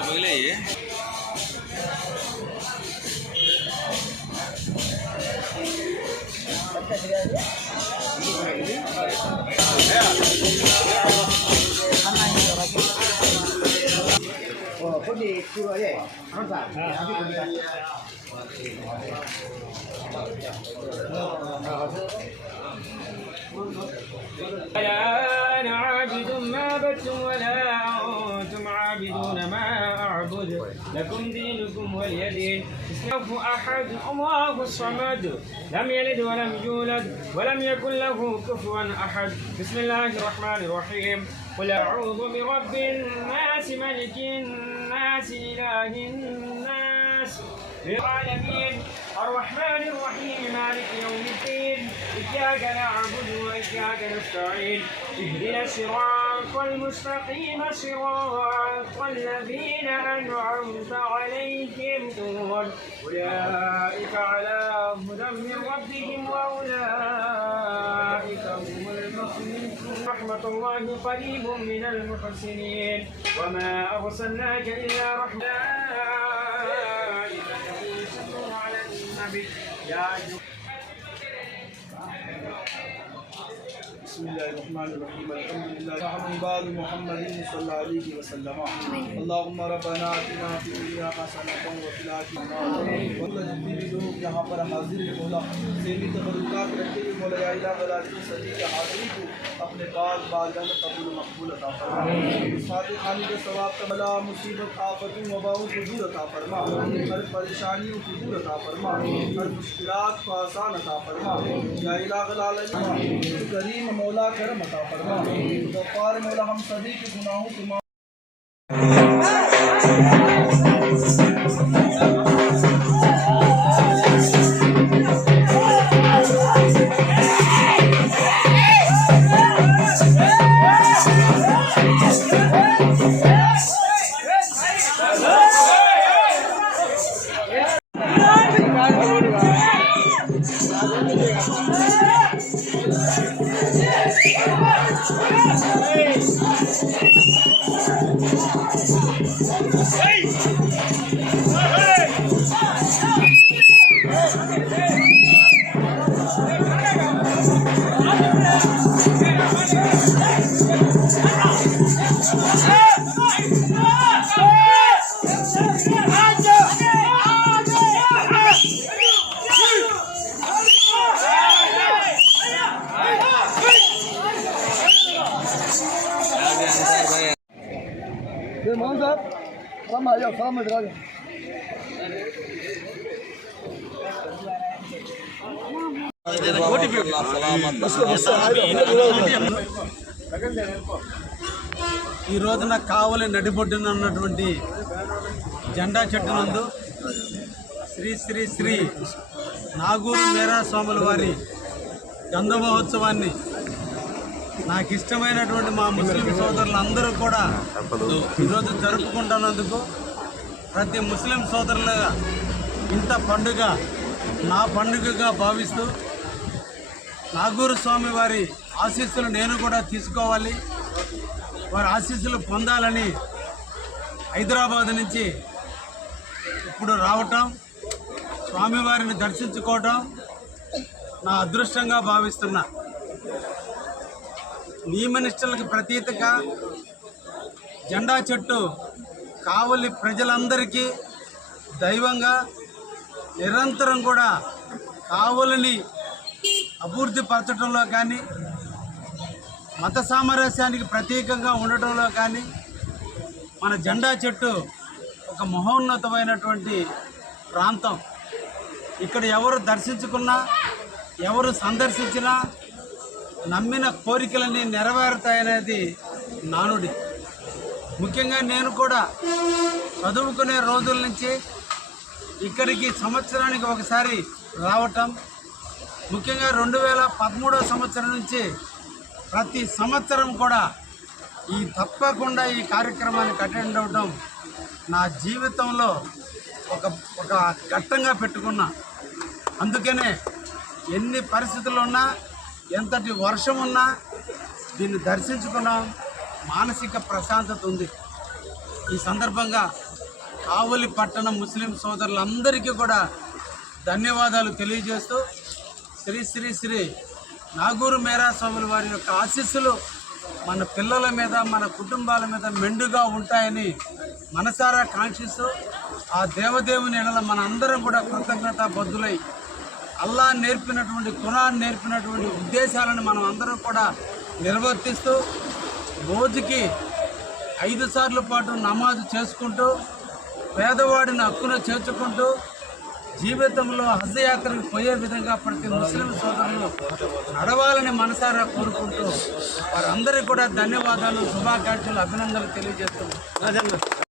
저 먹을래? 거기 그거에 항상 여기 보니까 لا أنا عابد ما بت ولا عابدون ما أعبد. لكم دينكم ولي دين أحد الله الصمد. لم يلد ولم يولد ولم يكن له كفوا أحد. بسم الله الرحمن الرحيم. قل أعوذ برب الناس ملك الناس إله الناس. العالمين الرحمن الرحيم مالك يوم الدين. إياك نعبد وإياك نستعين. اهدنا الصراط المستقيم صراط الذين أنعمت عليهم. أولئك على هدى من ربهم وأولئك هم المفلحون. رحمة الله قريب من المحسنين. وما أرسلناك إلا رحمة. يصلون على النبي. يا أيها بسم اللہ الرحمن الرحیم الحمد عباد محمد صلی اللہ علیہ وسلم. اللہم ربنا آتنا فی دنیا حسنتا وفی الاخرہ مولا جتنے بھی لوگ یہاں پر حاضر ہیں مولا. سے بھی تبرکات رکھتے ہیں مولا، یا الہ بلا کی صدیق حاضری کو اپنے پاک بارگاہ قبول مقبول عطا فرما۔ ساتھ خانی کے ثواب کا بلا مصیبت آفتوں وباؤں حضور عطا فرما۔ ہر پریشانیوں دور عطا فرما۔ ہر مشکلات کو آسان عطا فرما۔ یا الہ العالمین کریم مولا کرم عطا فرما۔ غفار مولا ہم سبھی کے گناہوں کو Irmãos, é. Fala, Maria, fala, Maria. ఈ రోజున కావలి నడిబొడ్డున ఉన్నటువంటి జెండా చెట్టు నందు శ్రీ శ్రీ శ్రీ నాగూరు మేరా స్వాముల వారి గంధ మహోత్సవాన్ని నాకు ఇష్టమైనటువంటి మా ముస్లిం సోదరులందరూ కూడా ఈరోజు జరుపుకుంటున్నందుకు ప్రతి ముస్లిం సోదరులుగా ఇంత పండుగ నా పండుగగా భావిస్తూ నాగూరు స్వామి వారి ఆశీస్సులు నేను కూడా తీసుకోవాలి. వారి ఆశీస్సులు పొందాలని హైదరాబాద్ నుంచి ఇప్పుడు రావటం స్వామివారిని దర్శించుకోవటం నా అదృష్టంగా భావిస్తున్నా. నియమనిష్టలకు ప్రతీతగా జెండా చెట్టు కావలి ప్రజలందరికీ దైవంగా నిరంతరం కూడా కావులని అభివృద్ధి పరచడంలో కానీ మత సామరస్యానికి ప్రతీకంగా ఉండటంలో కానీ మన జెండా చెట్టు ఒక మహోన్నతమైనటువంటి ప్రాంతం. ఇక్కడ ఎవరు దర్శించుకున్నా ఎవరు సందర్శించినా నమ్మిన కోరికలన్నీ నెరవేరుతాయనేది నానుడి. ముఖ్యంగా నేను కూడా చదువుకునే రోజుల నుంచి ఇక్కడికి సంవత్సరానికి ఒకసారి రావటం ముఖ్యంగా రెండు వేల పదమూడవ సంవత్సరం నుంచి ప్రతి సంవత్సరం కూడా ఈ తప్పకుండా ఈ కార్యక్రమానికి అటెండ్ అవ్వడం నా జీవితంలో ఒక ఒక ఘట్టంగా పెట్టుకున్నా. అందుకనే ఎన్ని పరిస్థితులు ఉన్నా ఎంతటి వర్షం ఉన్నా దీన్ని దర్శించుకున్నాం. మానసిక ప్రశాంతత ఉంది. ఈ సందర్భంగా కావలి పట్టణ ముస్లిం సోదరులందరికీ కూడా ధన్యవాదాలు తెలియజేస్తూ శ్రీ శ్రీ శ్రీ నాగూరు మేరా స్వాముల వారి యొక్క ఆశీస్సులు మన పిల్లల మీద మన కుటుంబాల మీద మెండుగా ఉంటాయని మనసారా కాంక్షిస్తూ ఆ దేవదేవుని ఎడల మన అందరం కూడా కృతజ్ఞత బద్దులై అల్లా నేర్పినటువంటి కురాన్ నేర్పినటువంటి ఉద్దేశాలను మనం అందరం కూడా నిర్వర్తిస్తూ రోజుకి ఐదు సార్లు పాటు నమాజు చేసుకుంటూ పేదవాడిని హక్కును చేర్చుకుంటూ జీవితంలో హజ్ యాత్రకు పోయే విధంగా ప్రతి ముస్లిం సోదరులు నడవాలని మనసారా కోరుకుంటూ వారందరికీ కూడా ధన్యవాదాలు శుభాకాంక్షలు అభినందనలు తెలియజేస్తున్నాం